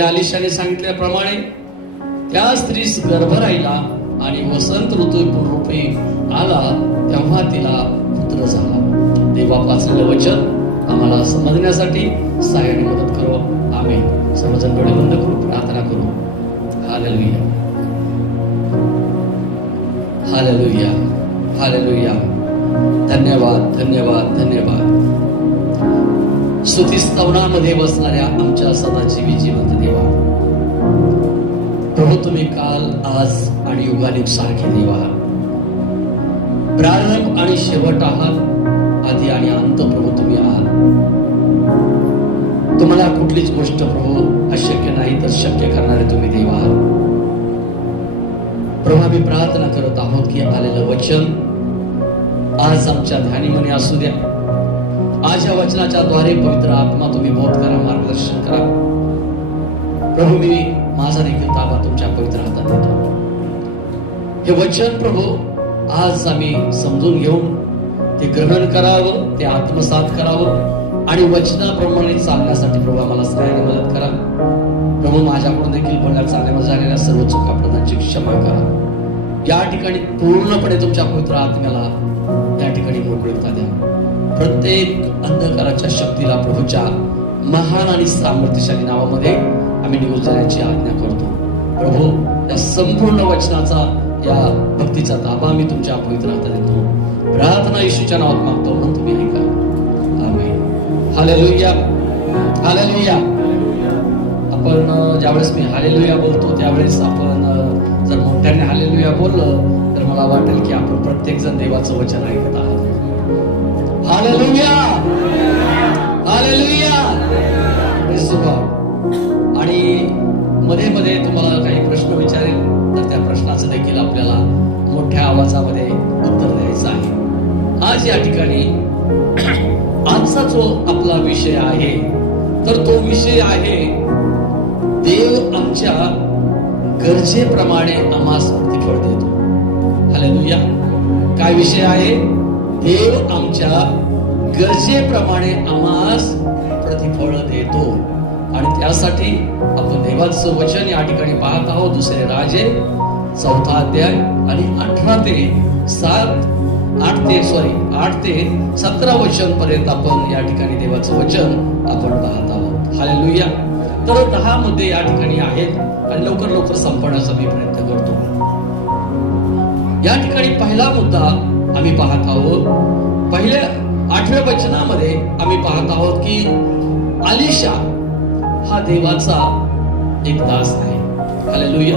अलिशाने सांगितल्याप्रमाणे त्या स्त्रीस गर्भ राहिला आणि वसंत ऋतू रूपी आला तेव्हा तिला पुत्र झाला. देवा वाचलेलं वचन आम्हाला समजण्यासाठी सहाय्याने मदत करो. आमेन. सर्वजण डोळे बंद करू, प्रार्थना करू. Hallelujah, hallelujah, hallelujah. धन्यवाद, धन्यवाद, धन्यवाद. स्तुती स्तवनामध्ये बसणाऱ्या आमच्या सदाजीवी जिवंत देवा, प्रभू तुम्ही काल, आज आणि युगाने सारखे देवा, प्रारंभ आणि शेवट आहात, आधी आणि अंत प्रभू तुम्ही आहात. तुम्हाला कुठलीच गोष्ट प्रभू अशक्य नाही तर शक्य करणारे तुम्ही देवा आहात. प्रभू आम्ही प्रार्थना करत आहोत की आलेलं वचन आज आमच्या ध्यानीमध्ये असू द्या. आज या वचनाच्या द्वारे पवित्र आत्मा तुम्ही बोध करा, मार्गदर्शन करा. प्रभू मी माझा देखील ताबा तुमच्या पवित्र हातात देतो. हे वचन प्रभू आज आम्ही समजून घेऊन ते ग्रहण करावं, ते आत्मसात करावं आणि वचनाप्रमाणे चालण्यासाठी प्रभू आम्हाला सहाय्याने मदत करा. प्रभू माझ्याकडून देखील बोलण्यात चालण्यामध्ये झालेल्या सर्व चुका प्रदानाची क्षमा करा. या ठिकाणी पूर्णपणे तुमच्या पवित्र आत्म्याला या ठिकाणी मोकळीकता द्या. प्रत्येक अंधकाराच्या शक्तीला प्रभूच्या महान आणि सामर्थ्यशाली नावामध्ये आम्ही निघून जाण्याची आज्ञा करतो. प्रभू या संपूर्ण वचनाचा, या भक्तीचा ताबा आम्ही तुमच्या पवित्र हातात देतो. प्रार्थना येशूच्या नावात मागतो म्हणून तुम्ही ऐका. आमेन. Hallelujah, hallelujah. आपण ज्यावेळेस मी हालेलुया बोलतो त्यावेळेस आपण जर मोठ्याने हालेलुया बोललं तर मला वाटेल की आपण प्रत्येक जण देवाचं वचन ऐकत आहात. Hallelujah, hallelujah. आणि मध्ये मध्ये तुम्हाला काही प्रश्न विचारेल तर त्या प्रश्नाचं देखील आपल्याला मोठ्या आवाजामध्ये उत्तर द्यायचं आहे. आज या ठिकाणी आजचा जो आपला विषय आहे तर तो विषय आहे देव आमच्या गरजेप्रमाणे आम्हास प्रतिफळ देतो. हालेलुया. काय विषय आहे? देव आमच्या गरजेप्रमाणे आम्हास प्रतिफळ देतो. आणि त्यासाठी आपण देवाचं वचन या ठिकाणी पाहत आहोत. दुसरे राजे 4 अध्याय आणि 8 ते 17 वचन पर्यंत आपण या ठिकाणी देवाचं वचन आपण पाहत आहोत. हालेलुया. तर 10 मध्ये या ठिकाणी आहेत आणि लवकर लवकर संपवण्याचा मी प्रयत्न करतो. या ठिकाणी पहिला मुद्दा आम्ही पाहत आहोत. पहिल्या 8व्या वचनामध्ये आम्ही पाहत आहोत की अलिशा हा देवाचा एक दास आहे. हालेलुया.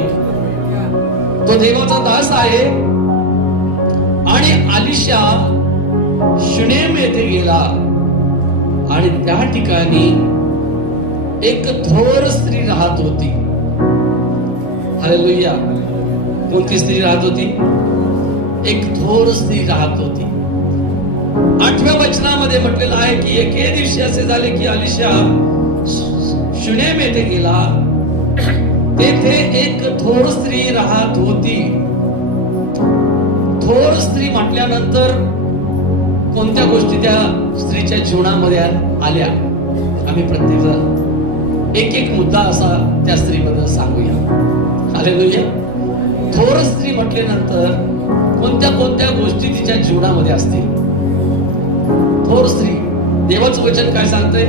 तो देवाचा दास आहे आणि अलिशा शुनेम येथे गेला आणि त्या ठिकाणी एक थोर स्त्री राहत होती. हालेलुया. कोणती स्त्री राहत होती? एक थोर स्त्री राहत होती. 8व्या वचनामध्ये म्हटलेलं आहे की एके दिवशी असे झाले की अलिशा शुनेम येथे गेला. तेथे एक थोर स्त्री राहत होती. थोर स्त्री म्हटल्यानंतर कोणत्या गोष्टी त्या स्त्रीच्या जीवनामध्ये आल्या? आम्ही प्रत्येक एक एक मुद्दा असा त्या स्त्रीबद्दल सांगूया. हालेलुया. थोर स्त्री म्हटल्यानंतर कोणत्या कोणत्या गोष्टी तिच्या जीवनामध्ये असतील? थोर स्त्री, देवाचं वचन काय सांगतंय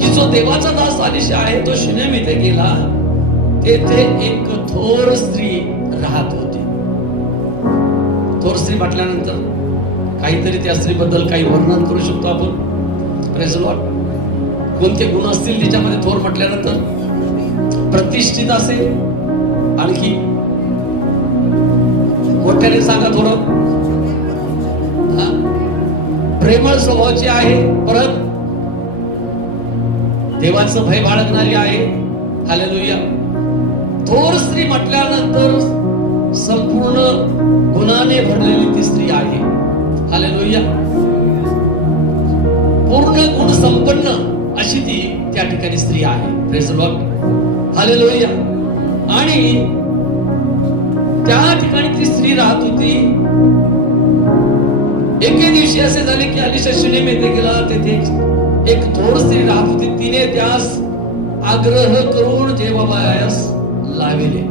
की जो देवाचा दास अलिशा आहे तो शुनेम येथे गेला. तेथे एक थोर स्त्री राहत होती. थोर स्त्री म्हटल्यानंतर काहीतरी त्या स्त्रीबद्दल काही वर्णन करू शकतो आपण. Praise the Lord. कोणते गुण असतील तिच्यामध्ये थोर म्हटल्यानंतर? प्रतिष्ठित असेल. आणखी मोठ्याने सांगा थोडं. प्रेमळ स्वभावाची आहे. परत देवाचं भय बाळगणारी आहे. हालेलुया. थोर स्त्री म्हटल्यानंतर संपूर्ण गुणाने भरलेली ती स्त्री आहे. हालेलुया. पूर्ण गुण संपन्न अशी ती त्या ठिकाणी स्त्री आहे. Praise the Lord. हालेलुया. आणि त्या ठिकाणी ती स्त्री राहत होती. एके दिवशी असे झाले की अलिशा शुनेम येथे गेला. तेथे एक थोर स्त्री राहत होती. तिने त्यास आग्रह करून जेवावयास लाविले.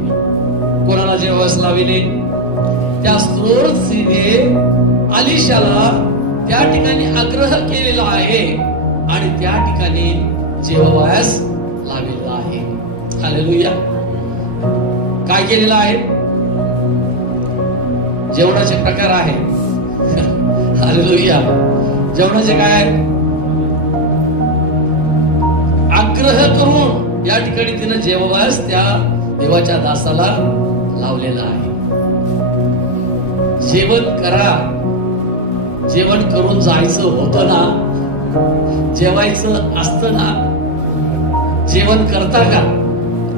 कोणाला जेवावयास लाविले? त्या स्त्रोत स्त्रीने अलिशाला त्या ठिकाणी आग्रह केलेला आहे आणि त्या ठिकाणी जेवावयास लावलेला आहे. हालेलुया. काय केलेलं आहे? जेवणाचे प्रकार आहे. हालेलुया. जेवणाचे काय? आग्रह करून या ठिकाणी तिनं जेवावयास त्या देवाच्या दासाला लावलेला आहे. जेवण करा. जेवण करून जायचं होतं ना, जेवायचं असतं ना. जेवण करता का?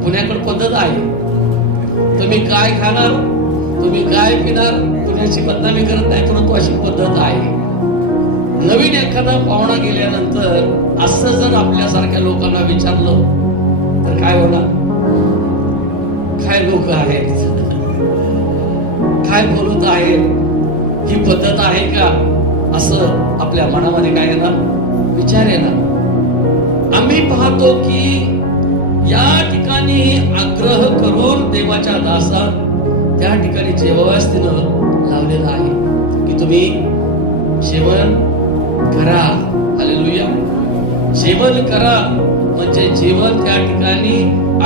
पुण्याकडे पद्धत आहे. तुम्ही काय खाणार, तुम्ही काय पिणार, पुण्याची बदनामी करत नाही, परंतु अशी पद्धत आहे. नवीन एखादा पाहुणा गेल्यानंतर असं जर आपल्यासारख्या लोकांना विचारलं तर काय होणार? काय लोक आहेत, काय बोलत आहेत, ही पद्धत आहे का, असं आपल्या मनामध्ये काय येणार? विचार येणार. आम्ही पाहतो की या ठिकाणी आग्रह करून देवाच्या दासात त्या ठिकाणी जेवावयास तिनं लावलेला आहे की तुम्ही जेवण करा. हालेलुया. जेवण करा म्हणजे जेवण त्या ठिकाणी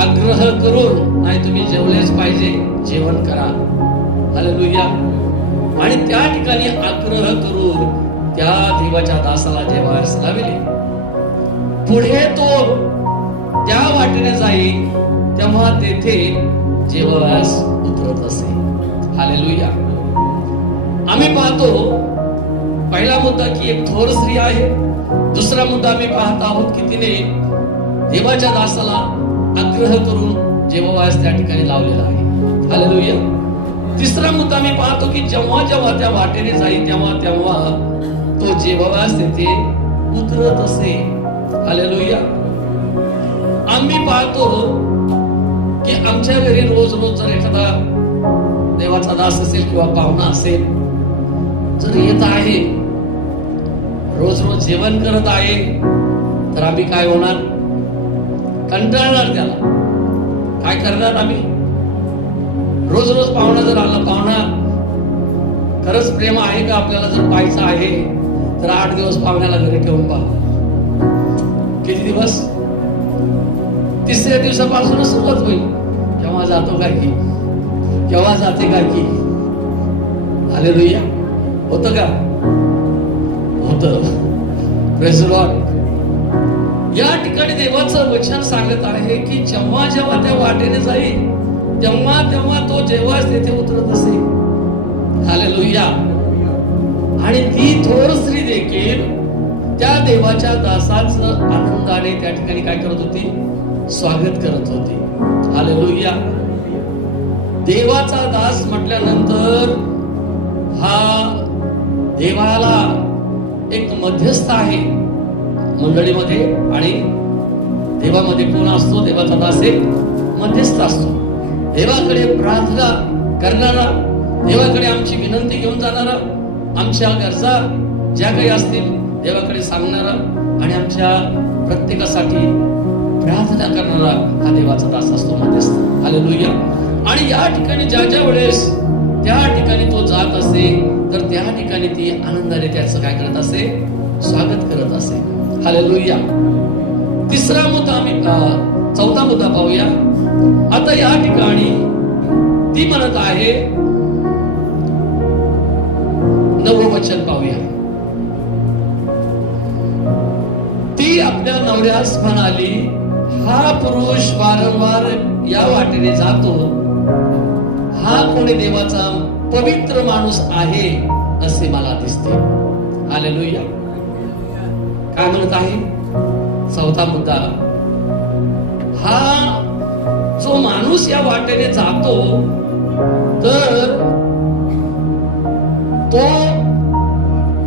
आग्रह करून, नाही तुम्ही जेवलेच पाहिजे, जेवण करा. हालेलुया. आणि त्या ठिकाणी आग्रह करून त्या देवाच्या दासाला जेवावयास लाविले. पुढे तो त्या वाटेने जाईल तेव्हा तेथे जेवावयास उतरत असे. हालेलुया. आम्ही पाहतो पहिला मुद्दा की एक थोर स्त्री आहे. दुसरा मुद्दा आम्ही पाहत आहोत की तिने देवाच्या दासाला आग्रह करून जेवावयास त्या ठिकाणी लावलेला आहे. हालेलुया. तिसरा मुद्दा मी पाहतो की जेव्हा जेव्हा त्या वाटेने जाईल तेव्हा तेव्हा तो जेवावयास तेथे उतरत असे. हालेलुया. आम्ही पाहतो की आमच्या घरी रोज रोज जर एखादा देवाचा दास असेल किंवा पाहुणा असेल जर येत आहे, रोज रोज जेवण करत आहे, तर आम्ही काय होणार? कंटाळणार त्याला. काय करणार आम्ही? रोज रोज पाहुणा जर आला, पाहुणा खरंच प्रेम आहे का आपल्याला जर पाहायचं आहे तर 8 दिवस पाहुण्याला घरी ठेवून पहा. किती दिवस? तिसऱ्या दिवसापासूनच सुरुवात होईल. केव्हा जातो का की, केव्हा जाते का की. हालेलुया. होतं का? होतं. Praise the Lord. या ठिकाणी देवाचं वचन सांगत आहे की जेव्हा जेव्हा त्या वाटेने जाईल तेव्हा तेव्हा तो जेव्हा तेथे उतरत असे. हालेलुया. आणि ती थोर स्त्री देखील त्या देवाच्या दासाचं आनंदाने त्या ठिकाणी काय करत होती? स्वागत करत होती. हालेलुया. देवाचा दास म्हटल्यानंतर हा देवाला एक मध्यस्थ आहे मंडळीमध्ये, आणि देवामध्ये कोण असतो? देवाचा दास एक मध्यस्थ असतो. देवाकडे प्रार्थना करणारा, देवाकडे आमची विनंती घेऊन जाणारा, आमच्या गरजा ज्या काही असतील देवाकडे सांगणारा आणि आमच्या प्रत्येकासाठी प्रार्थना करणारा हा देवाचा दास असतो, मध्यस्थ. हालेलुया. आणि या ठिकाणी ज्या ज्या वेळेस त्या ठिकाणी तो जात असे तर त्या ठिकाणी ती आनंदाने त्याचं काय करत असे? स्वागत करत असे. हालेलुया. तिसरा मुद्दा आम्ही चौथा मुद्दा पाहूया. आता या ठिकाणी ती म्हणत आहे, 9वं वचन पाहूया. ती आपल्या नवऱ्यास म्हणाली, हा पुरुष वारंवार या वाटेने जातो, हा कोणी देवाचा पवित्र माणूस आहे असे मला दिसते. हालेलुया. काय म्हणत आहे? चौथा मुद्दा, हा जो माणूस या वाटेने जातो तर तो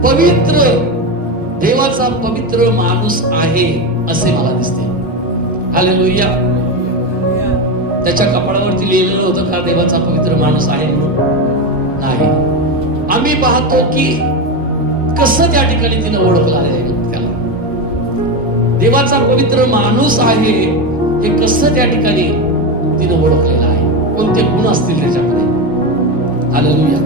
पवित्र, देवाचा पवित्र माणूस आहे असे मला दिसते. हालेलुया. त्याच्या कपाळावरती लिहिलेलं होतं का देवाचा पवित्र माणूस आहे म्हणून? नाही. आम्ही पाहतो की कसं त्या ठिकाणी तिनं ओळखलं आहे त्याला. देवाचा पवित्र माणूस आहे हे कसं त्या ठिकाणी तिनं ओळखलेलं आहे, कोणते गुण असतील त्याच्यामध्ये. हालेलुया.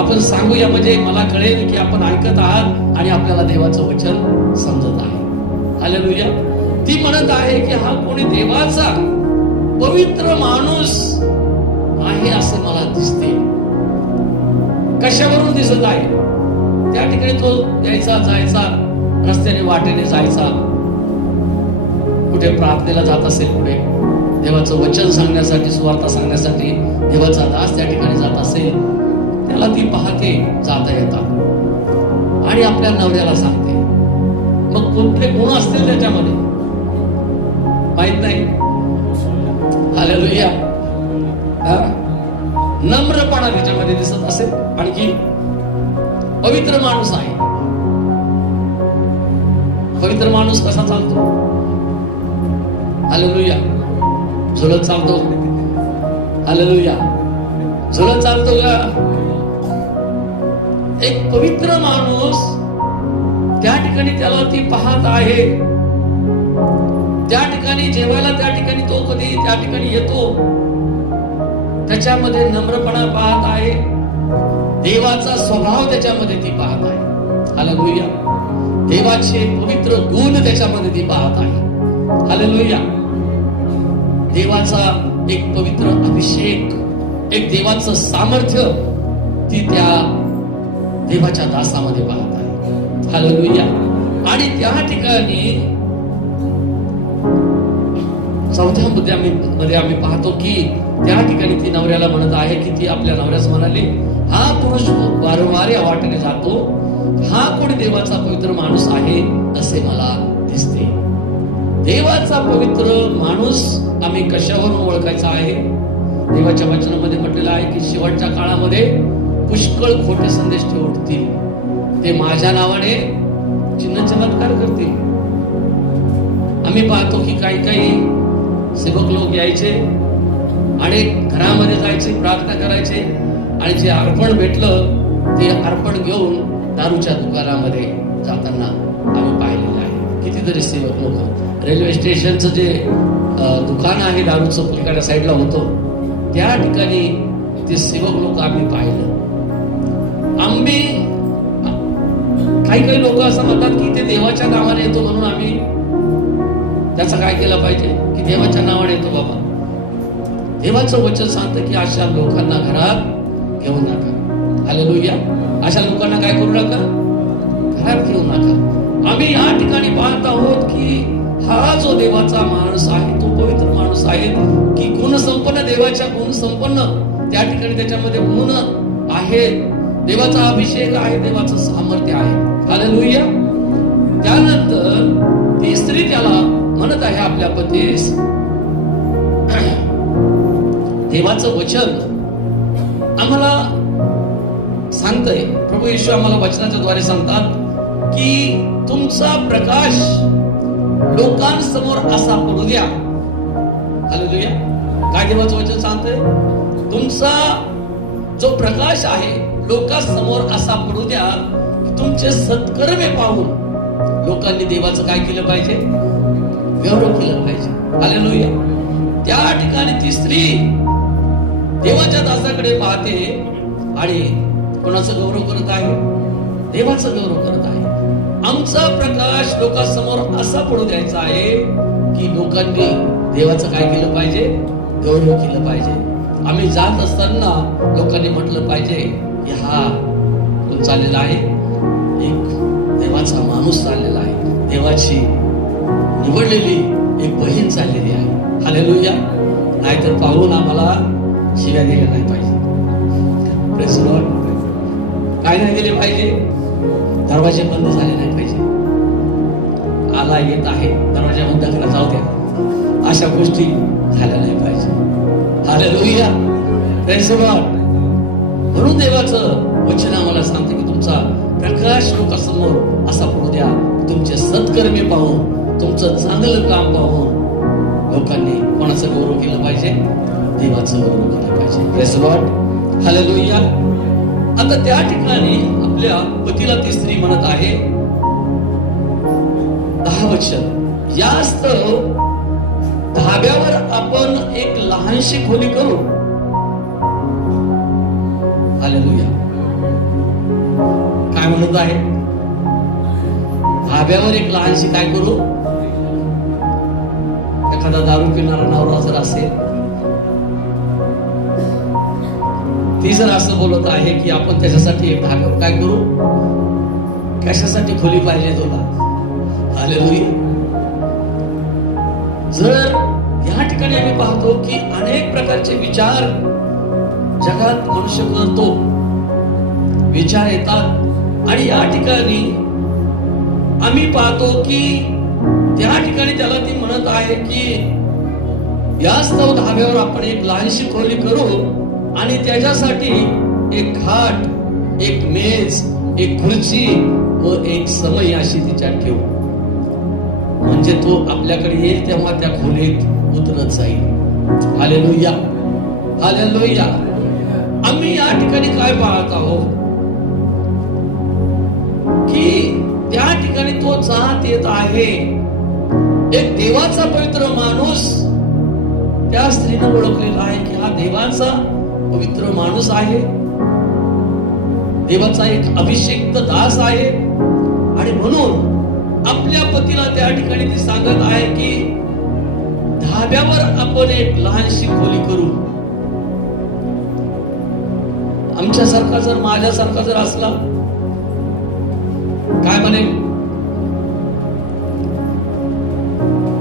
आपण सांगूया म्हणजे मला कळेल की आपण ऐकत आहात आणि आपल्याला देवाचं वचन समजत आहे. हालेलुया. ती म्हणत आहे की हा कोणी देवाचा पवित्र माणूस आहे असं मला दिसते. कशावरून दिसत आहे? त्या ठिकाणी तो यायचा जायचा, रस्त्याने वाटेने जायचा, कुठे प्रार्थनेला जात असेल, कुठे देवाचं वचन सांगण्यासाठी, सुवार्ता सांगण्यासाठी देवाचा दास त्या ठिकाणी जात असेल, त्याला ती पाहते जाता येता आणि आपल्या नवऱ्याला सांगते. मग कुठले गुण असतील त्याच्यामध्ये माहित नाही. हालेलुया. नम्रपणा त्याच्यामध्ये दिसत असेल. आणखी पवित्र माणूस आहे. पवित्र माणूस कसा चालतो? हालेलुया. झुलत चालतो. हालेलुया. झुलत चालतो का? एक पवित्र माणूस त्या ठिकाणी त्याला ती पाहत आहे. त्या ठिकाणी जेवायला त्या ठिकाणी तो कधी त्या ठिकाणी येतो, त्याच्यामध्ये नम्रपणा पाहत आहे. देवाचा स्वभाव त्याच्यामध्ये ती पाहत आहे. हालेलुया. देवाचे पवित्र गुण त्याच्यामध्ये ती पाहत आहे. हालेलुया. देवाचा एक पवित्र अभिषेक, एक देवाचं सामर्थ्य ती त्या देवाच्या दासामध्ये पाहत आहे. हालेलुया. आणि त्या ठिकाणी चौथ्या मुद्द्यामध्ये आम्ही पाहतो की त्या ठिकाणी ती नवऱ्याला म्हणत आहे की ती आपल्या नवऱ्यास म्हणाली, हा पुरुष वारंवार या वाटेने जातो, हा कोणी देवाचा पवित्र माणूस आहे असे मला दिसते. देवाचा पवित्र माणूस आम्ही कशावरून ओळखायचा आहे? देवाच्या वचनामध्ये म्हटलेलं आहे की शेवटच्या काळामध्ये पुष्कळ खोटे संदेश उठतील, ते माझ्या नावाने चिन्ह चमत्कार करतील. आम्ही पाहतो की काही काही सेवक लोक यायचे आणि घरामध्ये जायचे, प्रार्थना करायचे आणि जे अर्पण भेटलं ते अर्पण घेऊन दारूच्या दुकानामध्ये जाताना आम्ही पाहिलेलं आहे. कितीतरी सेवक लोक रेल्वे स्टेशनचं जे दुकान आहे दारूचं पलीकडच्या साईडला होतं, त्या ठिकाणी ते सेवक लोक आम्ही पाहिलं. आम्ही काही लोक असं म्हणतात की ते देवाच्या नावाने येतो म्हणून आम्ही त्याचं काय केलं पाहिजे की देवाच्या नावाने येतो. बाबा, देवाचं वचन सांगतं की अशा लोकांना घरात घेऊ नका. हालेलुया. अशा लोकांना काय करू नका? घरात घेऊ नका. आम्ही या ठिकाणी पाहत आहोत की हा जो देवाचा माणूस आहे तो पवित्र माणूस आहे की गुणसंपन्न, देवाच्या गुणसंपन्न त्या ठिकाणी त्याच्यामध्ये गुण आहेत, देवाचा अभिषेक आहे, देवाचं सामर्थ्य आहे. हालेलुया. त्यानंतर ती स्त्री त्याला म्हणत आहे आपल्या पतीस, देवाचं वचन आम्हाला सांगतंय, प्रभू येशू आम्हाला वचनाच्या द्वारे सांगतात की तुमचा प्रकाश लोकांसमोर असा पडू द्या. हालेलुया. काय देवाचं वचन सांगतंय? तुमचा जो प्रकाश आहे लोकांसमोर असा पडू द्या की तुमचे सत्कर्मे पाहून लोकांनी देवाचं काय केलं पाहिजे? गौरव केलं पाहिजे. हालेलुया. त्या ठिकाणी ती स्त्री देवाच्या दासाकडे पाहते आणि कोणाचं गौरव करत आहे? देवाचं गौरव करत आहे. आमचा प्रकाश लोकांसमोर असा पडू द्यायचा आहे की लोकांनी देवाचं काय केलं पाहिजे? गौरव केलं पाहिजे. आम्ही जात असताना लोकांनी म्हटलं पाहिजे की हा कोण चाललेला आहे? एक देवाचा माणूस चाललेला आहे, देवाची निवडलेली एक बहीण चाललेली आहे. हालेलुया. नाहीतर पाहून आम्हाला शिव्या दिल्या नाही पाहिजे. Praise Lord. काय नाही दिले पाहिजे? दरवाजे बंद झाले नाही पाहिजे. आला येत आहे, दरवाजा बंद करा, जाऊ द्या, अशा गोष्टी झाल्या नाही पाहिजे. हालेलुया. Praise Lord. म्हणून देवाचं वचन आम्हाला सांगते की तुमचा प्रकाश लोकांसमोर असा पडू द्या, तुमचे सत्कर्मे पाहून, तुमचं चांगलं काम पाहून लोकांनी कोणाचं गौरव केलं पाहिजे? देवाचं गौरव केलं पाहिजे. Praise Lord. हालेलुया. आता त्या ठिकाणी आपल्या पतीला ती स्त्री म्हणत आहे, 10 वचन, यास्तव धाब्यावर आपण एक लहानशी खोली करू. हालेलुया. काय म्हणत आहे? धाब्यावर एक लहानशी काय करू? एखादा दारू पिणारा नवरा जर असेल, ती जर असं बोलत आहे की आपण त्याच्यासाठी एक धाब्यावर काय करू? कशासाठी खोली पाहिजे तुला? हालेलुया. जर या ठिकाणी आम्ही पाहतो की अनेक प्रकारचे विचार जगात मनुष्य करतो, विचार येतात आणि या ठिकाणी आम्ही पाहतो की त्या ठिकाणी त्याला ती म्हणत आहे की यास्तव धाब्यावर आपण एक लहानशी खोली करू आणि त्याच्यासाठी एक खाट, एक मेज, एक खुर्ची व एक समय अशी तिच्यात ठेवू. म्हणजे तो आपल्याकडे येईल तेव्हा त्या खोलीत उतरत जाईल. हालेलुया. हालेलुया. आम्ही या ठिकाणी काय पाहत आहोत की त्या ठिकाणी तो जात येत आहे. एक देवाचा पवित्र माणूस त्या स्त्रीनं ओळखलेला आहे की हा देवाचा पवित्र माणूस आहे, देवाचा एक अभिषेक्त दास आहे. आणि म्हणून आपल्या पतीला त्या ठिकाणी ती सांगत आहे की धाब्यावर आपण एक लहानशी खोली करू. आमच्यासारखा जर, माझ्यासारखा जर असला, काय म्हणेल?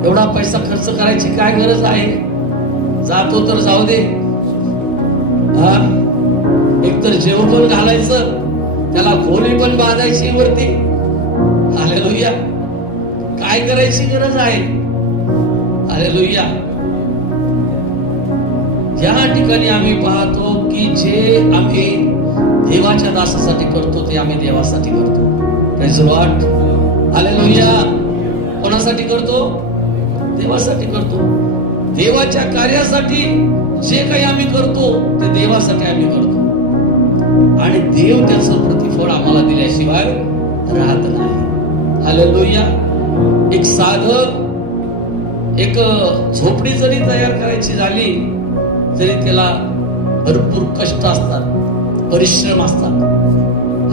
एवढा पैसा खर्च करायची काय गरज आहे? जातो तर जाऊ दे. एक तर जेवण पण घालायचं, त्याला खोली पण बांधायची वरती. हालेलुया. काय करायची गरज आहे? हालेलुया. या ठिकाणी आम्ही पाहतो की जे आम्ही देवाच्या दासासाठी करतो ते आम्ही देवासाठी करतो. Praise the Lord. हालेलुया. कोणासाठी करतो? देवासाठी करतो. देवाच्या कार्यासाठी जे काही आम्ही करतो ते देवासाठी आम्ही करतो आणि देव त्याचं प्रतिफळ आम्हाला दिल्याशिवाय राहत नाही. हालेलुया. एक साधं एक झोपडी जरी तयार करायची झाली तरी त्याला भरपूर कष्ट असतात, परिश्रम असतात.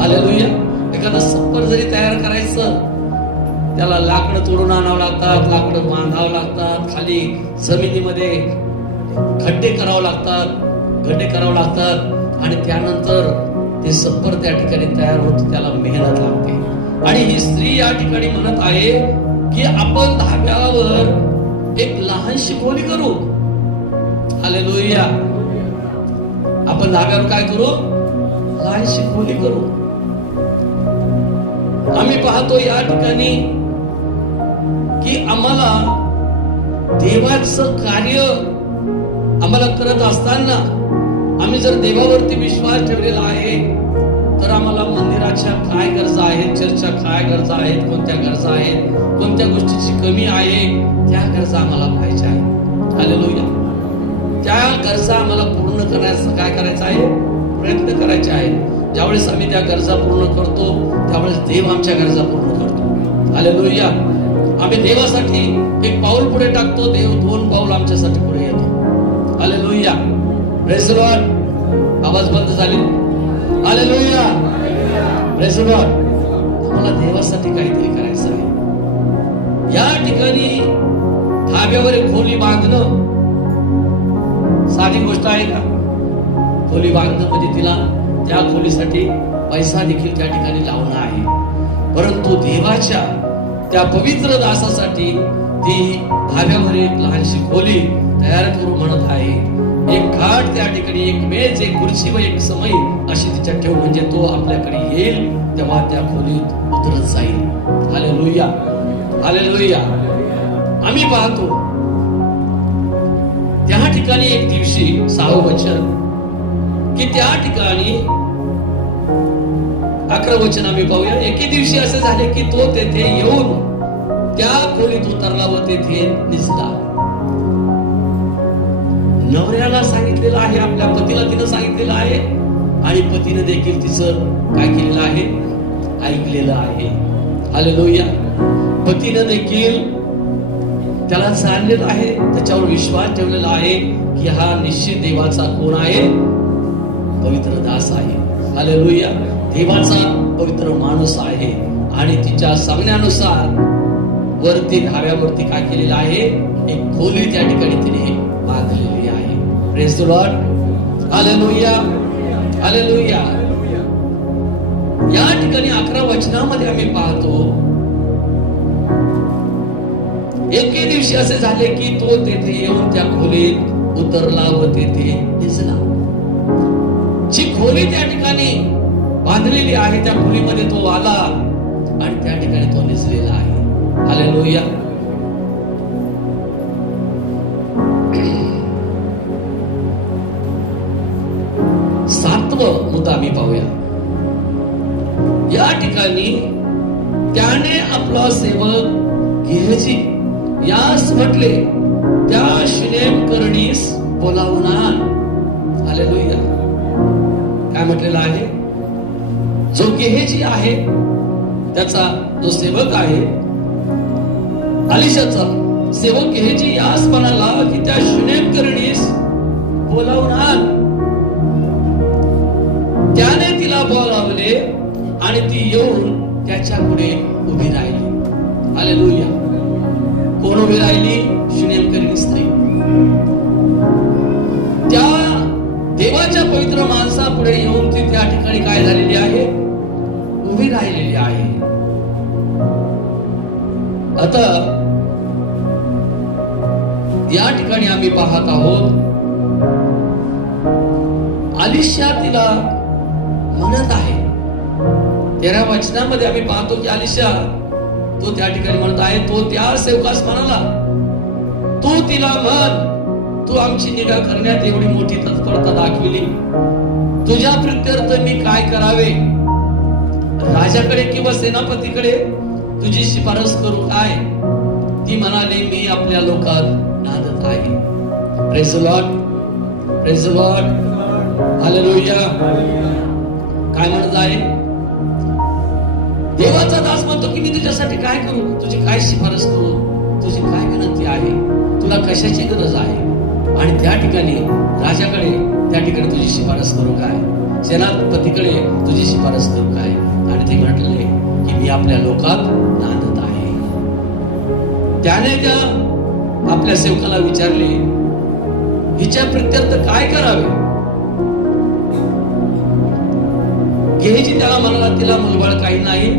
हालेलुया. एखादं सप्पर जरी तयार करायचं, त्याला लाकडं तोडून आणावं लागतात, लाकडं बांधावं लागतात, खाली जमिनीमध्ये खड्डे करावं लागतात आणि त्यानंतर ते सप्पर त्या ठिकाणी तयार होत, त्याला मेहनत लागते. आणि ही स्त्री या ठिकाणी म्हणत आहे की आपण धाब्यावर एक लहानशी खोली करू. हालेलुया. आपण धाब्यावर काय करू? लहानशी खोली करू. आम्ही पाहतो या ठिकाणी की आम्हाला देवाचं कार्य आम्हाला करत असताना आम्ही जर देवावरती विश्वास ठेवलेला आहे तर आम्हाला मंदिराच्या काय गरजा आहेत, चर्चच्या काय गरजा आहेत, कोणत्या गरजा आहेत, कोणत्या गोष्टीची कमी आहे, त्या गरजा आम्हाला पाहिजे आहे. हालेलुया. त्या गरजा आम्हाला पूर्ण करण्याचा काय करायचं आहे? प्रयत्न करायचे आहे. ज्यावेळेस आम्ही त्या गरजा पूर्ण करतो त्यावेळेस देव आमच्या गरजा पूर्ण करतो. हालेलुया. आम्ही देवासाठी एक पाऊल पुढे टाकतो, देव 2 पाऊल आमच्यासाठी पुढे येतो. हालेलुया. Praise the Lord. आवाज बंद झाले. हालेलुया. Praise the Lord. आम्हाला देवासाठी काहीतरी करायचं आहे. या ठिकाणी धाब्यावर एक खोली बांधणं साधी गोष्ट आहे का? खोली बांधणं म्हणजे तिला त्या खोलीसाठी पैसा देखील त्या ठिकाणी लावणं आहे. परंतु देवाच्या त्या पवित्र दासासाठी ती धाब्यावर एक लहानशी खोली तयार करू म्हणत आहे. एक खाट त्या ठिकाणी, एक मेज, एक खुर्ची व एक समय अशी तिच्यात ठेवू. म्हणजे तो आपल्याकडे येईल तेव्हा त्या खोलीत उतरत जाईल. हालेलुया. हालेलुया. आम्ही पाहतो त्या ठिकाणी एक दिवशी 6वं वचन की त्या ठिकाणी 11 वचन आम्ही पाहूया. एके दिवशी असे झाले की तो तेथे येऊन त्या खोलीत उतरला व तेथे निजला. नवऱ्याला सांगितलेलं आहे, आपल्या पतीला तिनं सांगितलेलं आहे आणि पतीने देखील तिचं काय केलेलं आहे? ऐकलेलं आहे. हालेलुया. पतीने देखील त्याला जाणलेलं आहे, त्याच्यावर विश्वास ठेवलेला आहे की हा निश्चित देवाचा कोण आहे? पवित्र दास आहे. हालेलुया. देवाचा पवित्र माणूस आहे. आणि तिच्या सांगण्यानुसार वरती धाब्यावरती काय केलेलं आहे? एक खोली त्या ठिकाणी तिने बांधलेली आहे. Praise the Lord. Hallelujah. Hallelujah. या ठिकाणी 11 वचनामध्ये आम्ही पाहतो, एके दिवशी असे झाले की तो तेथे येऊन त्या खोलीत उतरला व तेथे निजला. जी खोली त्या ठिकाणी बांधलेली आहे त्या खोलीमध्ये तो आला आणि त्या ठिकाणी तो निजलेला आहे. हालेलुया. सातवं मुद्दा आम्ही पाहूया. या ठिकाणी त्याने आपला सेवक गेहजी यास म्हटले, त्या शुनेम करणीस बोलावून आण. हालेलुया. काय म्हटलेलं आहे? जो गेहजी आहे त्याचा जो सेवक आहे, अलिशाचा सेवक गेहजी यास म्हणाला की त्या शुनेम करणीस बोलावून आण. त्याने तिला बोलावले आणि ती येऊन त्याच्या पुढे उभी राहिली. हालेलुया. कोण उभी राहिली? शुनेम करणी स्त्री. त्या देवाच्या पवित्र माणसापुढे येऊन ती त्या ठिकाणी काय झालेली आहे? उभी राहिलेली आहे. आता या ठिकाणी आम्ही पाहत आहोत, अलिशा तिला म्हणत आहे. 13 वचनामध्ये आम्ही पाहतो की अलिशा तो त्या ठिकाणी म्हणत आहे, तो त्या सेवकास म्हणाला, तू तिला म्हण, तू आमची निगा करण्यात एवढी मोठी तत्परता दाखविली, तुझ्या प्रित्यर्थ मी काय करावे? राजाकडे किंवा सेनापतीकडे तुझी शिफारस करू काय? ती म्हणाली, मी आपल्या लोकात नांदत आहे. Praise the Lord. Praise the Lord. Hallelujah. काय म्हणत आहे? देवाचा दास म्हणतो की मी तुझ्यासाठी काय करू? तुझी काय शिफारस करू? तुझी काय विनंती आहे? तुला कशाची गरज आहे? आणि त्या ठिकाणी राजाकडे त्या ठिकाणी तुझी शिफारस करू काय? सेनापतीकडे तुझी शिफारस करू काय? आणि ते म्हटले की मी आपल्या लोकात नांदत आहे. त्याने त्या आपल्या सेवकाला विचारले, हिच्या प्रित्यर्थ काय करावे? गेहजी त्याला म्हणाला, तिला मुलबाळ काही नाही,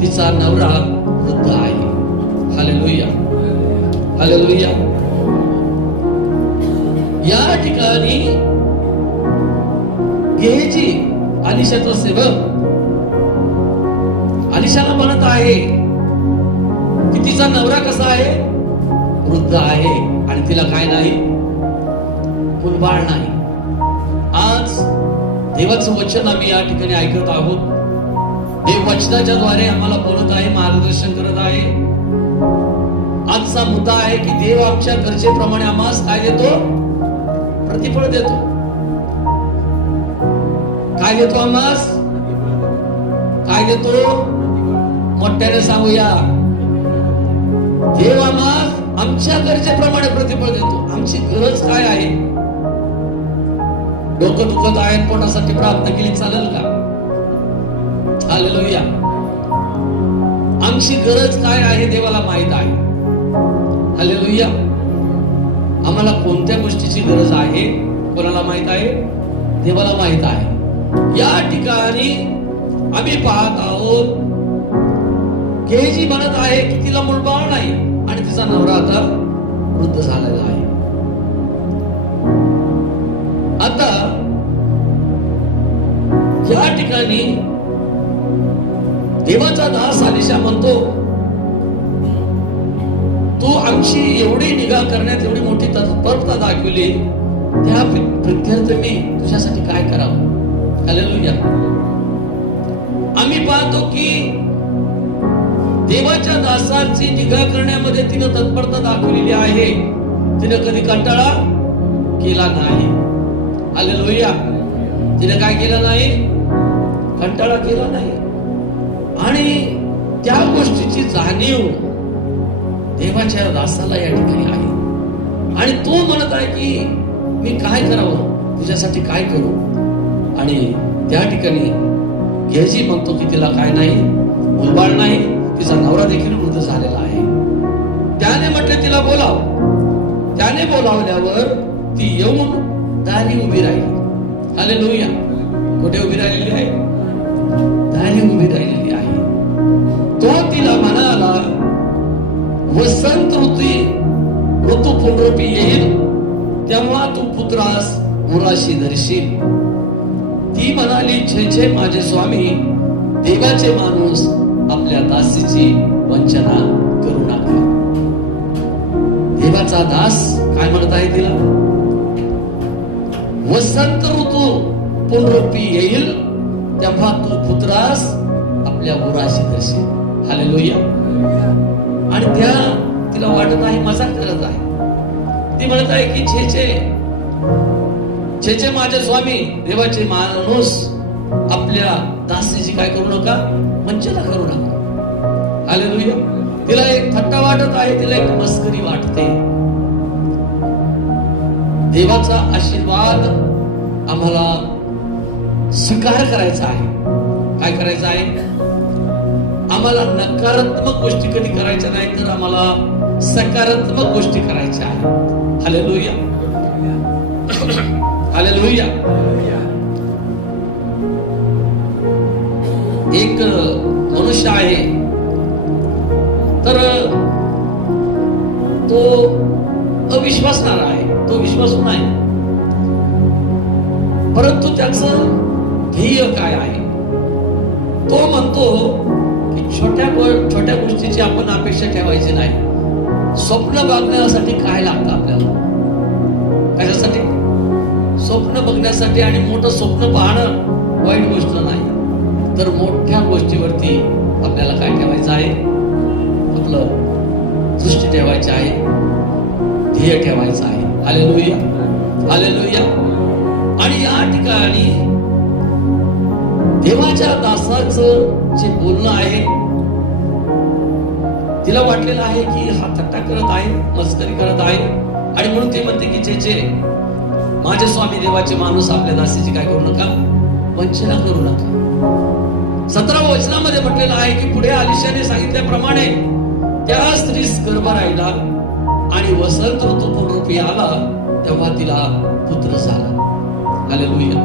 तिचा नवरा वृद्ध आहे. हालेलुया. हालेलुया. या ठिकाणी गेहजी अलिशाचा सेवक अलिशाला म्हणत आहे की तिचा नवरा कसा आहे? वृद्ध आहे आणि तिला काय नाही? मुलबाळ नाही. आज देवाचं वचन आम्ही या ठिकाणी ऐकत आहोत. देव वचनाच्या द्वारे आम्हाला बोलत आहे, मार्गदर्शन करत आहे. आजचा मुद्दा आहे की देव आमच्या गरजेप्रमाणे आम्हास काय देतो? प्रतिफळ देतो. काय देतो आम्हास? काय देतो? मोठ्याने सांगूया. देव आम्हास आमच्या गरजेप्रमाणे प्रतिफळ देतो. आमची गरज काय आहे? डोकं दुखत आहे, कोणासाठी प्रार्थना केली चालेल का? हालेलुया. आमची गरज काय आहे देवाला माहित आहे. हालेलुया. आम्हाला कोणत्या गोष्टीची गरज आहे कोणाला माहित आहे? देवाला माहित आहे. या ठिकाणी आम्ही पाहत आहोत, गेहजी म्हणत आहे की तिला मुलबाळ नाही आणि तिचा नवरा आता वृद्ध झालेला आहे. आता या ठिकाणी देवाचा दास अलिशा म्हणतो, तू आमची एवढी निगा करण्यात एवढी मोठी तत्परता दाखवली, त्या प्रित्यर्थ मी तुझ्यासाठी काय करावं? हालेलुया. आम्ही पाहतो की देवाच्या दासाची निगा करण्यामध्ये तिने तत्परता दाखवलेली आहे. तिने कधी कंटाळा केला नाही. हालेलुया. तिने काय केलं नाही? कंटाळा केला नाही. आणि त्या गोष्टीची जाणीव देवाच्या दासाला या ठिकाणी आहे आणि तो म्हणत आहे की मी काय करावं, तुझ्यासाठी काय करू. आणि त्या ठिकाणी गेहजी म्हणतो की तिला काय नाही, मुलबाळ नाही, तिचा नवरा देखील वृद्ध झालेला आहे. त्याने म्हटले तिला बोलाव. त्याने बोलावल्यावर ती येऊन दारी उभी राहिली. हालेलुया. कुठे उभी राहिलेली आहे? दारी उभी राहिलेली आहे. तो तिला म्हणाला, वसंत ऋतू पुनरुपी येईल तेव्हा तू पुत्रास मुलाशी धरशील. ती म्हणाली, छे छे माझे स्वामी, देवाचे माणूस आपल्या दासीची वंचना करू नका. देवाचा दास काय म्हणत आहे तिला? वसंत ऋतू पुनरुपी येईल तेव्हा तू पुत्रास आपल्या उराशी धरशील. हालेलुया. आणि त्या तिला वाटत आहे मजाक करत आहे. ती म्हणत आहे की छे छे छे छे माझे स्वामी, देवाचे माणूस आपल्या दासीची काय करू नका, वंचना करू नका. हालेलुया. तिला एक थट्टा वाटत आहे, तिला एक मस्करी वाटते. देवाचा आशीर्वाद आम्हाला स्वीकार करायचा आहे. काय करायचं आहे? आम्हाला नकारात्मक गोष्टी कधी करायच्या नाही, तर आम्हाला सकारात्मक गोष्टी करायच्या आहेत. हालेलुया. हालेलुया. एक मनुष्य आहे, तर तो अविश्वासणारा आहे, तो विश्वासू नाही. परंतु त्याचं ध्येय काय आहे? तो म्हणतो की छोट्या गोष्टीची आपण अपेक्षा ठेवायची नाही. स्वप्न बघण्यासाठी काय लागतं आपल्याला? कशासाठी? स्वप्न बघण्यासाठी. आणि मोठं स्वप्न पाहणं वाईट गोष्ट नाही, तर मोठ्या गोष्टीवरती आपल्याला काय ठेवायचं आहे? आपलं दृष्टी ठेवायची आहे, ध्येय ठेवायचं आहे. हालेलुया. हालेलुया. आणि या ठिकाणी देवाच्या दासाचं जे बोलणं आहे, तिला वाटलेलं आहे की हा थट्टा करत आहे, मस्करी करत आहे. आणि म्हणून ते म्हणते की जे माझे स्वामी, देवाचे माणूस आपल्या दासीची काय करू नका, वंचना करू नका. 17व्या वचनामध्ये म्हटलेलं आहे की पुढे अलिशाने सांगितल्याप्रमाणे त्या स्त्रीस गर्भ राहिला आणि वसंत ऋतू पुनरुपी आला तेव्हा तिला पुत्र झाला. हालेलुया.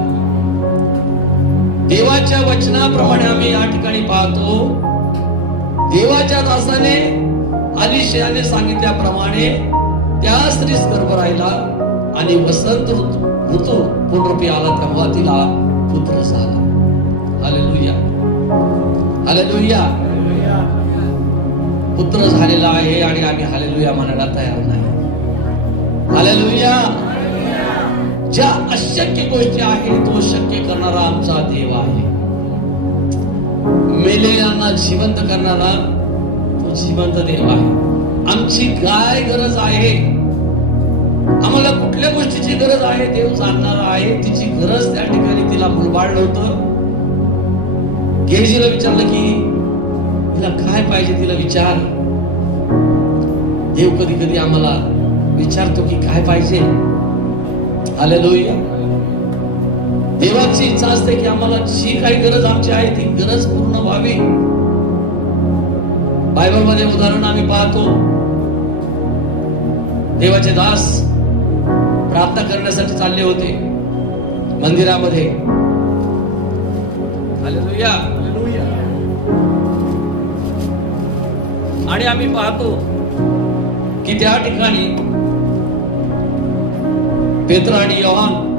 देवाच्या वचनाप्रमाणे आम्ही या ठिकाणी पाहतो, देवाच्या दासाने अलिशाने सांगितल्याप्रमाणे त्या स्त्रीस गर्भ राहिला आणि वसंत ऋतू पुनरुपी आला तेव्हा तिला पुत्र झाला. हालेलुया. हालेलुया. पुत्र झालेला आहे आणि आम्ही हालेलुया म्हणायला तयार नाही. हालेलुया. ज्या अशक्य गोष्टी आहेत तो शक्य करणारा आमचा देव आहे. मेलेल्यांना जिवंत करणारा तो जिवंत देव आहे. आमची काय गरज आहे, आम्हाला कुठल्या गोष्टीची गरज आहे, देव जाणणारा आहे. तिची गरज त्या ठिकाणी तिला मुलबाळ नव्हतं. गेहजीला विचारलं की तिला काय पाहिजे, तिला विचार. देव कधी कधी आम्हाला विचारतो की काय पाहिजे. हालेलुया. देवाची इच्छा असते की आम्हाला जी काही गरज आमची आहे ती गरज पूर्ण व्हावी. बायबलमध्ये उदाहरण आम्ही पाहतो, देवाचे दास प्रार्थना करण्यासाठी चालले होते मंदिरामध्ये. हालेलुया. आणि आम्ही पाहतो की त्या ठिकाणी पेत्र आणि योहान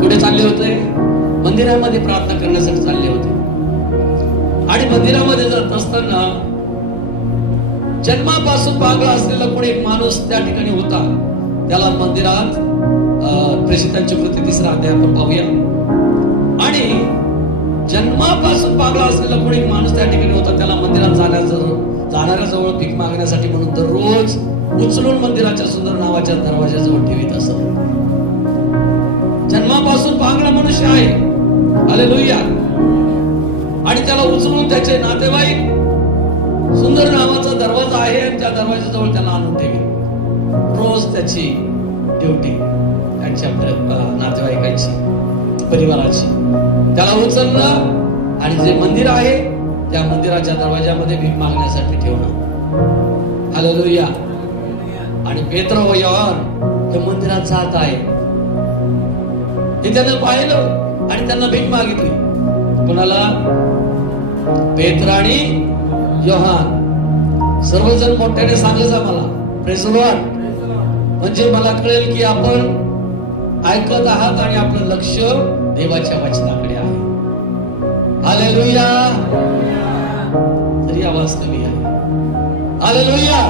कुठे चालले होते? मंदिरामध्ये प्रार्थना करण्यासाठी चालले होते. आणि मंदिरामध्ये जात असताना जन्मापासून पागळा असलेला कोणी एक माणूस त्या ठिकाणी होता. त्याला मंदिरात प्रेषितांची कृती 3रा अध्याय आपण पाहूया. आणि जन्मापासून पागळा असलेला कोणी एक माणूस त्या ठिकाणी होता. त्याला मंदिरात जाणाऱ्याजवळ भीक मागण्यासाठी म्हणून दररोज उचलून मंदिराच्या सुंदर नावाच्या दरवाजाजवळ ठेवीत असत. जन्मापासून पांगळा मनुष्य आहे. हालेलुया. आणि त्याला उचलून त्याचे नातेवाईक सुंदर नावाचा दरवाजा आहे आणि त्या दरवाजाजवळ त्याला आणून ठेवले. रोज त्याची ड्युटी त्यांच्या नातेवाईकांची, परिवाराची, त्याला उचलणं आणि जे मंदिर आहे त्या मंदिराच्या दरवाजामध्ये भीक मागण्यासाठी ठेवणं. हालेलुया. आणि पेत्र व योहान ते मंदिरात जात आहे, ते त्यानं पाहिलं आणि त्यांना भीक मागितली. कोणाला? पेत्र आणि योहान. सर्वजण मोठ्याने सांगायचं मला प्रेज द लॉर्ड, म्हणजे मला कळेल की आपण ऐकत आहात आणि आपलं लक्ष देवाच्या वचनाकडे आहे. हालेलुया. तरी आवाज कमी आहे. हालेलुया.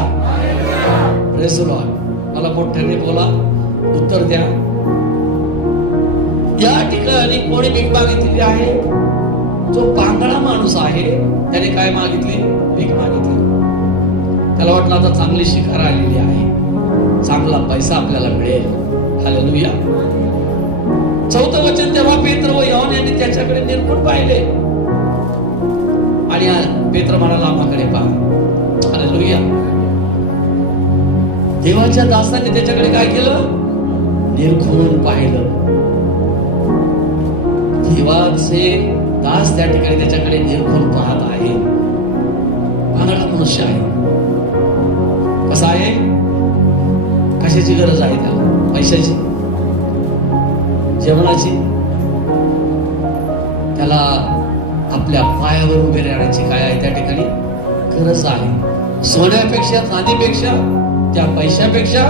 Praise the Lord. मला मोठ्याने बोला, उत्तर द्या. या ठिकाणी कोणी भीक मागितलेली आहे? जो पांगळा माणूस आहे त्याने काय मागितली? भीक मागितली. त्याला वाटलं आता चांगली शिकार आलेली आहे, चांगला पैसा आपल्याला मिळेल. हालेलुया. चौथं वचन, तेव्हा पेत्र व योहान यांनी त्याच्याकडे निरखून पाहिले आणि पेत्र म्हणाला, आम्हाकडे पहा. हालेलुया. देवाच्या दासाने त्याच्याकडे काय केलं? निरखून पाहिलं. देवाचे दास त्या ठिकाणी त्याच्याकडे निरखून पाहत आहे. पांगळा मनुष्य आहे. कसा आहे? कशाची गरज आहे त्याला? पैशाची, जेवणाची, त्याला आपल्या पायावर उभे राहण्याची काय आहे त्या ठिकाणी गरज आहे. सोन्यापेक्षा, चांदीपेक्षा, त्या पैशापेक्षा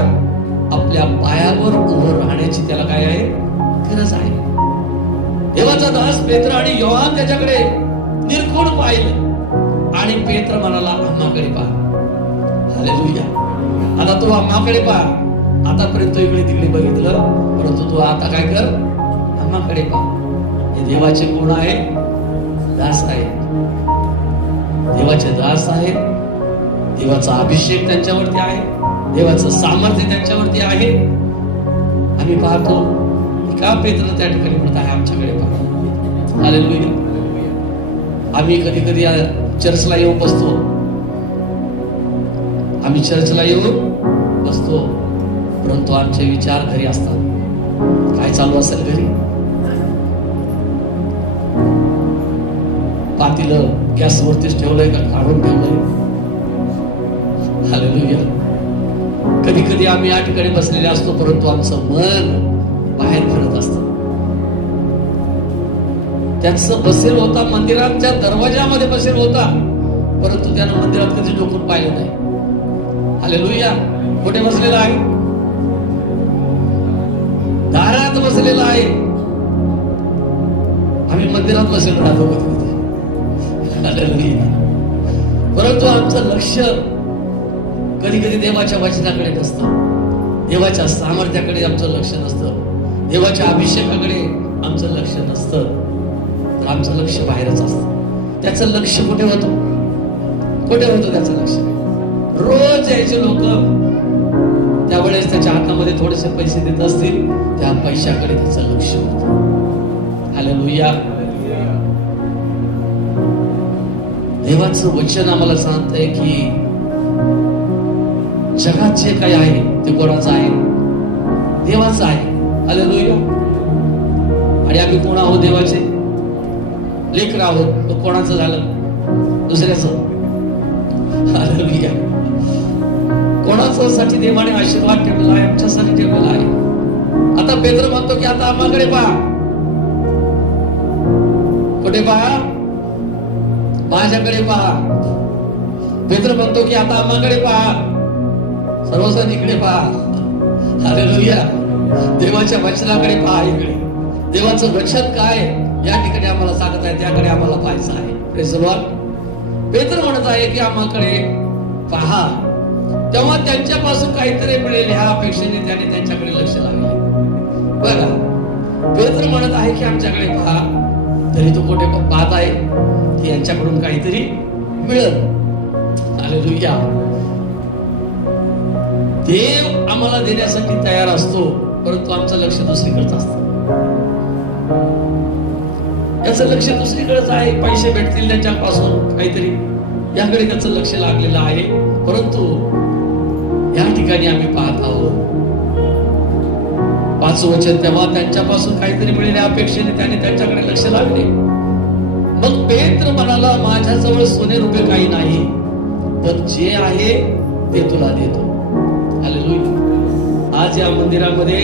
आपल्या पायावर उभं राहण्याची त्याला काय आहे? गरज आहे. देवाचा दास पेत्र आणि योहान त्याच्याकडे निरखून पाहिलं आणि पेत्र म्हणाला, आम्हाकडे पहा. हालेलुया. आता तू आम्हाकडे पहा. आतापर्यंत इकडे तिकडे बघितलं, परंतु तू आता काय कर? आम्हाकडे पहा. हे देवाचे गुण आहे, दास आहे. देवाचे दास आहेत. देवाचा अभिषेक त्यांच्यावरती आहे, देवाचं सामर्थ्य त्यांच्यावरती आहे. आम्ही पाहतो का पेत्र त्या ठिकाणी म्हणत आहे, आमच्याकडे पहा. हालेलुया. आम्ही कधी कधी चर्चला येऊन बसतो. आम्ही चर्चला येऊन बसतो, परंतु आमचे विचार घरी असतात. काय चालू असेल घरी? पातेलं गॅसवरतीच ठेवलंय का काढून ठेवलंय? हालेलुया. कधी कधी आम्ही या ठिकाणी बसलेले असतो, परंतु आमचं मन बाहेर फिरत असतं. त्याचं बसेल होता मंदिराच्या दरवाजामध्ये बसेल होता, परंतु त्यानं मंदिरात कधी डोकून पाहिलं नाही. हालेलुया. कुठे बसलेला आहे? दारात बसलेला आहे. आम्ही मंदिरात बसेल राहतो कधी. हालेलुया. परंतु आमचं लक्ष कधी कधी देवाच्या वचनाकडे नसतं, देवाच्या सामर्थ्याकडे आमचं लक्ष नसतं, देवाच्या अभिषेकाकडे आमचं लक्ष नसतं, तर आमचं लक्ष बाहेरच असतं. त्याचं लक्ष कुठे होतं? कुठे होतं त्याचं लक्ष? रोज यायचे लोक, त्यावेळेस त्याच्या हातामध्ये थोडेसे पैसे देत असतील, त्या पैशाकडे त्याचं लक्ष होतं. हालेलुया. देवाचं वचन आम्हाला सांगतंय की जगात जे काही आहे ते कोणाचं आहे? देवाचं आहे. हालेलुया. आणि आम्ही कोण आहोत? देवाचे लेकर आहोत. तो कोणाचं झालं? दुसऱ्याचं. हालेलुया. कोणाचं साठी देवाने आशीर्वाद ठेवलेला आहे? आमच्यासाठी ठेवलेला आहे. आता पेत्र म्हणतो की आता आम्हाकडे पहा. कुठे पहा? माझ्याकडे पहा. पेत्र म्हणतो की आता आम्हाकडे पहा. सर्वजण इकडे पहा. हालेलुया. देवाच्या वचनाकडे पहा. इकडे देवाचं वचन काय या ठिकाणी आम्हाला सांगत आहे, त्याकडे आम्हाला पाहायचं आहे. Praise the Lord. पेत्र म्हणत आहे की आम्हाकडे पहा. तेव्हा त्यांच्यापासून काहीतरी मिळेल ह्या अपेक्षेने त्याने त्यांच्याकडे लक्ष लागले. बघा, पेत्र म्हणत आहे की आमच्याकडे पहा, तरी तो कुठे पाहत आहे की यांच्याकडून काहीतरी मिळेल. हालेलुया. देव आम्हाला देण्यासाठी तयार असतो, परंतु आमचं लक्ष दुसरीकडेच असतं. याचं लक्ष दुसरीकडेच आहे. पैसे भेटतील त्याच्यापासून काहीतरी, याकडे त्याचं लक्ष लागलेलं आहे. परंतु या ठिकाणी आम्ही पाहत आहोत 5 वचन, तेव्हा त्यांच्यापासून काहीतरी मिळेल अपेक्षेने त्याने त्यांच्याकडे लक्ष लागले. मग पेत्र म्हणाला, माझ्याजवळ सोने रुपये काही नाही, पण जे आहे ते तुला देतो. हालेलुया. आज या मंदिरामध्ये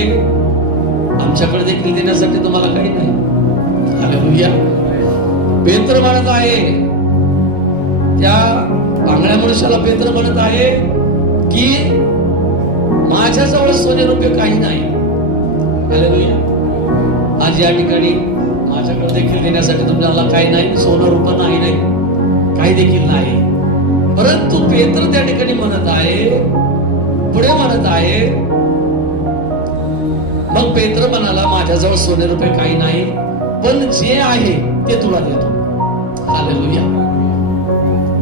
आमच्याकडे देखील देण्यासाठी तुम्हाला काही नाही. हालेलुया. पेत्र म्हणत आहे, त्या पांगळ्या मनुष्याला पेत्र म्हणत आहे की माझ्याजवळ सोने रुपये काही नाही. हालेलुया. आज या ठिकाणी माझ्याकडे देखील देण्यासाठी तुम्हाला काही नाही, सोनं रुपये नाही, काही देखील नाही. परंतु पेत्र त्या ठिकाणी म्हणत आहे, पुढे म्हणत आहे, मग पेत्र म्हणाला, माझ्याजवळ सोने रुपये काही नाही, पण जे आहे ते तुला देतो. हालेलुया.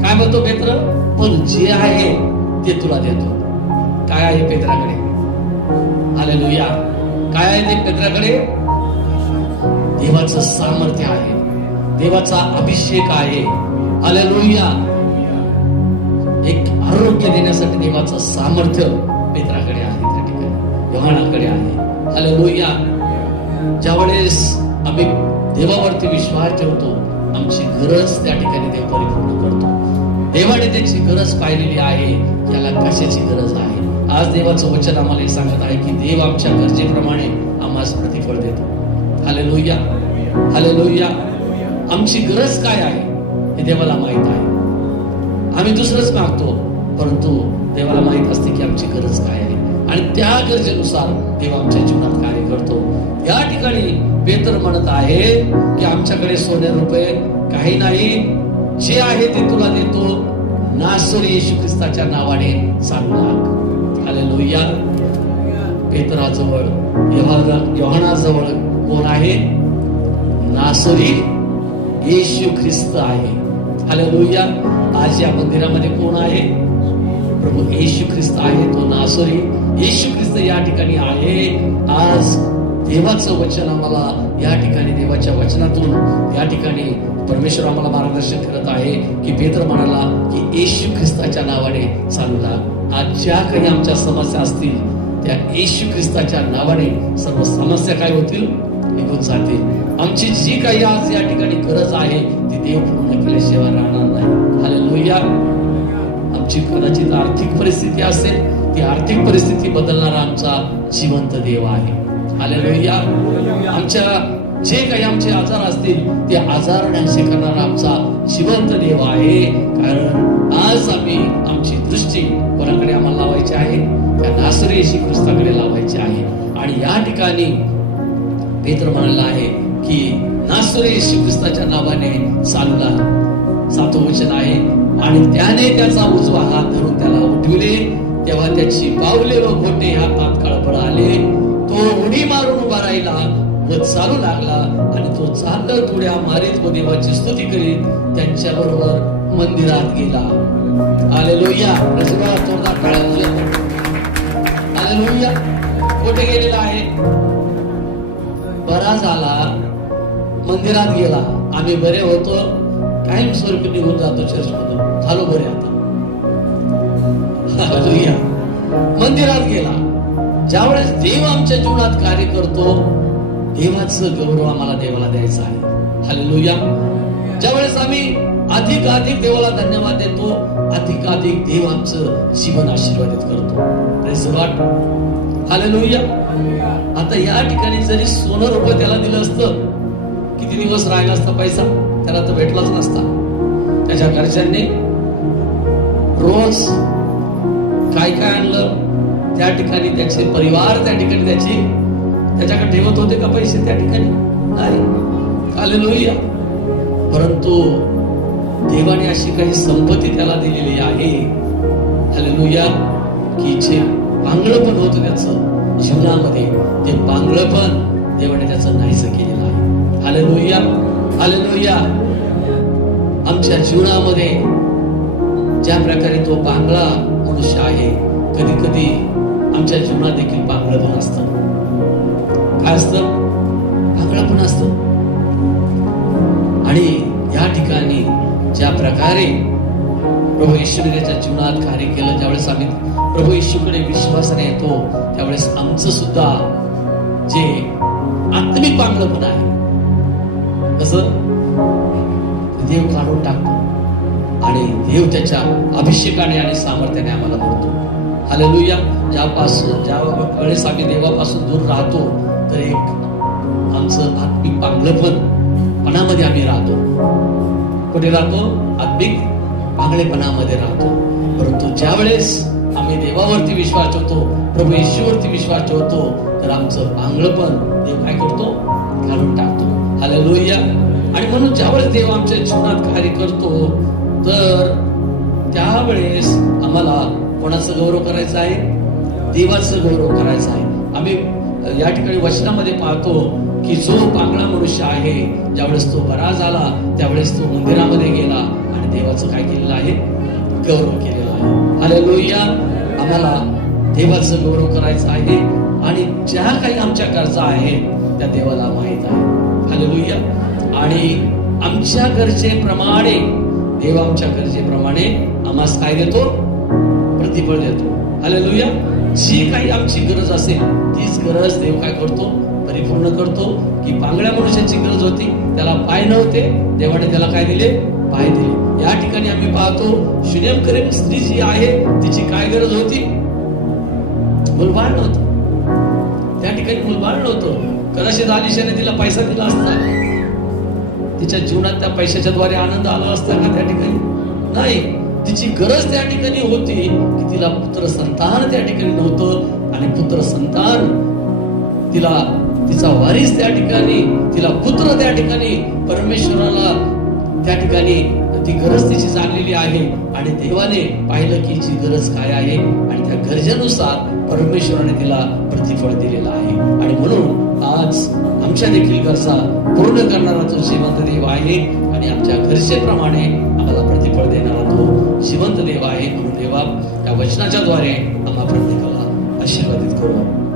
काय म्हणतो पेत्र? पण जे आहे ते तुला देतो. काय आहे पेत्राकडे? हालेलुया. काय आहे ते पेत्राकडे? देवाचं सामर्थ्य आहे, देवाचा अभिषेक आहे. हालेलुया. एक आरोग्य देण्यासाठी देवाचं सामर्थ्य पेत्राकडे आहे, त्या ठिकाणी योहानाकडे आहे. हालेलुया. ज्यावेळेस आम्ही देवावरती विश्वास ठेवतो, आमची गरज त्या ठिकाणी देव परिपूर्ण करतो. देवाने त्याची गरज पाहिलेली आहे, त्याला कशाची गरज आहे. आज देवाचं वचन आम्हाला हे सांगत आहे की देव आमच्या गरजेप्रमाणे आम्हाला प्रतिफळ देतो. हालेलुया. हालेलुया. आमची गरज काय आहे हे देवाला माहित आहे. आम्ही दुसरंच मागतो, परंतु देवाला माहित असते की आमची गरज काय आहे, आणि त्या गरजेनुसार देव आमच्या जीवनात कार्य करतो. या ठिकाणी पेत्र म्हणत आहे की आमच्याकडे सोने रुपये काही नाही, जे आहे ते तुला देतो, नासरी येशू ख्रिस्ताच्या नावाने चालू लाग. हालेलुया. पेत्राजवळ, योहानाजवळ कोण आहे? नासरी येशू ख्रिस्त आहे. हालेलुया. आज या मंदिरामध्ये कोण आहे? प्रभू येशू ख्रिस्त आहे, तो नासरी येशू ख्रिस्त या ठिकाणी आहे. आज देवाचं वचन आम्हाला या ठिकाणी, देवाच्या वचनातून या ठिकाणी परमेश्वर आम्हाला मार्गदर्शन करत आहे की पेत्र म्हणाला की येशू ख्रिस्ताच्या नावाने चालू लाग. आज ज्या काही आमच्या समस्या असतील त्या येशू ख्रिस्ताच्या नावाने सर्व समस्या काय होतील? निघून जातील. आमची जी काही आज या ठिकाणी गरज आहे ती देव पूर्ण केल्याशिवाय राहणार नाही. हालेलुया. आमची कदाचित आर्थिक परिस्थिती असेल, ती आर्थिक परिस्थिती बदलणारा आमचा जिवंत देव आहे. हालेलुया. आमच्या जे काही आमचे आजार असतील ते आजार नाहीसे करणारा आमचा जिवंत देव आहे. कारण आज आम्ही आमची दृष्टी कोणाकडे आम्हाला लावायची आहे? त्या नासरी येशू ख्रिस्ताकडे लावायची आहे. आणि या ठिकाणी पेत्र म्हणाला आहे की नासरी येशू ख्रिस्ताच्या नावाने चालला. 7वं वचन आहे, आणि त्याने त्याचा उजवा हात धरून त्याला उठविले, तेव्हा त्याची पावले व बोटे ह्या तात्काळ बळ आले. तो उडी मारून उभा राहिला व चालू लागला, आणि तो चालत उड्या मारीत व देवाची स्तुती करीत त्यांच्या बरोबर मंदिरात गेला. हालेलुया. हालेलुया. कुठे गेलेला आहे? बरा झाला, मंदिरात गेला. आम्ही बरे होतो, कायम स्वरूपी निघून जातो चर्च मधून, झालो बरे आता. हालेलुया. मंदिरात गेला. ज्यावेळेस देव आमच्या जीवनात कार्य करतो, देवाचं गौरव आम्हाला देवाला द्यायचा आहे. हालेलुया. ज्यावेळेस आम्ही अधिक देवाला धन्यवाद देतो, अधिक देव आमचं जीवन आशीर्वादित करतो. Praise the Lord. हालेलुया. आता या ठिकाणी जरी सोनं रुपये त्याला दिलं असतं, किती दिवस राहिला असता पैसा? त्याला तर भेटलाच नसता. त्याच्या घरच्यांनी रोज काय काय आणलं, त्या ठिकाणी त्याचे परिवार त्या ठिकाणी त्याच्याकडे ठेवत होते का पैसे? त्या ठिकाणी नाही. हालेलुया. परंतु देवाने अशी काही संपत्ती त्याला दिलेली आहे, हालेलुया, की जे पांगळ पण होतं त्याचं जीवनामध्ये, ते पांगळ पण देवाने त्याचं नाहीसं केलेलं आहे. हालेलुया. हालेलुया. आमच्या जीवनामध्ये ज्या प्रकारे तो पांगळा मनुष्य आहे, कधी कधी आमच्या जीवनात देखील पांगळ पण असतं. काय असतं? पांगळ पण असतं. आणि या ठिकाणी ज्या प्रकारे प्रभू येशूने त्याच्या जीवनात कार्य केलं. ज्यावेळेस आम्ही प्रभू येशूकडे विश्वासाने येतो त्यावेळेस आमचं सुद्धा जे आत्मिक पांगळपण आहे कसं देव काढून टाकतो आणि देव त्याच्या अभिषेकाने आणि सामर्थ्याने आम्हाला भरतो. हालेलुया. ज्या वेळेस आम्ही देवापासून दूर राहतो तर एक आमचं आत्मिक पांगळपणामध्ये आम्ही राहतो. कुठे राहतो? आत्मिक पांगळेपणामध्ये राहतो. परंतु ज्या वेळेस आम्ही देवावरती विश्वास ठेवतो, प्रभू येशूवरती विश्वास ठेवतो तर आमचं पांगळपण देव काय करतो? काढून टाकतो. हालेलुया. आणि म्हणून ज्यावेळेस देव आमच्या जीवनात कार्य करतो तर त्यावेळेस आम्हाला कोणाचा गौरव करायचा आहे? देवाचा गौरव करायचा आहे. आम्ही या ठिकाणी वचनामध्ये पाहतो की जो पांगळा मनुष्य आहे ज्यावेळेस तो बरा झाला त्यावेळेस तो मंदिरामध्ये गेला आणि देवाचं काय केलेलं आहे? गौरव केलेला आहे. हालेलुया. आम्हाला देवाचं गौरव करायचं आहे आणि ज्या काही आमच्या गरजा आहेत त्या देवाला माहित आहे. हालेलुया. आणि आमच्या गरजेप्रमाणे देव आमच्या गरजेप्रमाणे आम्हाला काय देतो? प्रतिफळ देतो. हालेलुया. जी काही आमची गरज असेल तीच गरज देव काय करतो? परिपूर्ण करतो. की पांगळ्या मनुष्याची गरज होती, त्याला पाय नव्हते, देवाने त्याला काय दिले? पाय दिले. या ठिकाणी आम्ही पाहतो शुनेमकरीम स्त्री जी आहे तिची काय गरज होती? मुलबाळ नव्हतं. त्या ठिकाणी मुलबाळ नव्हतं. कदाचित आलिशाने तिला पैसा दिला असता, तिच्या जीवनात त्या पैशाच्या द्वारे आनंद आला असता का? त्या ठिकाणी नाही. तिची गरज त्या ठिकाणी होती की तिला पुत्र संतान त्या ठिकाणी नव्हतं आणि पुत्र संतान तिला तिचा वारीस त्या ठिकाणी, तिला पुत्र त्या ठिकाणी परमेश्वराला त्या ठिकाणी ती गरज तिची जाणलेली आहे आणि देवाने पाहिलं की हिची गरज काय आहे आणि त्या गरजेनुसार परमेश्वराने तिला प्रतिफळ दिलेलं आहे. आणि म्हणून आज आमच्या देखील गरजा पूर्ण करणारा तो जिवंत देव आहे आणि आमच्या गरजेप्रमाणे आम्हाला प्रतिफळ देणारा तो जिवंत देव आहे. म्हणून देवा या वचनाच्या द्वारे आम्हा प्रत्येकाला आशीर्वादित करू.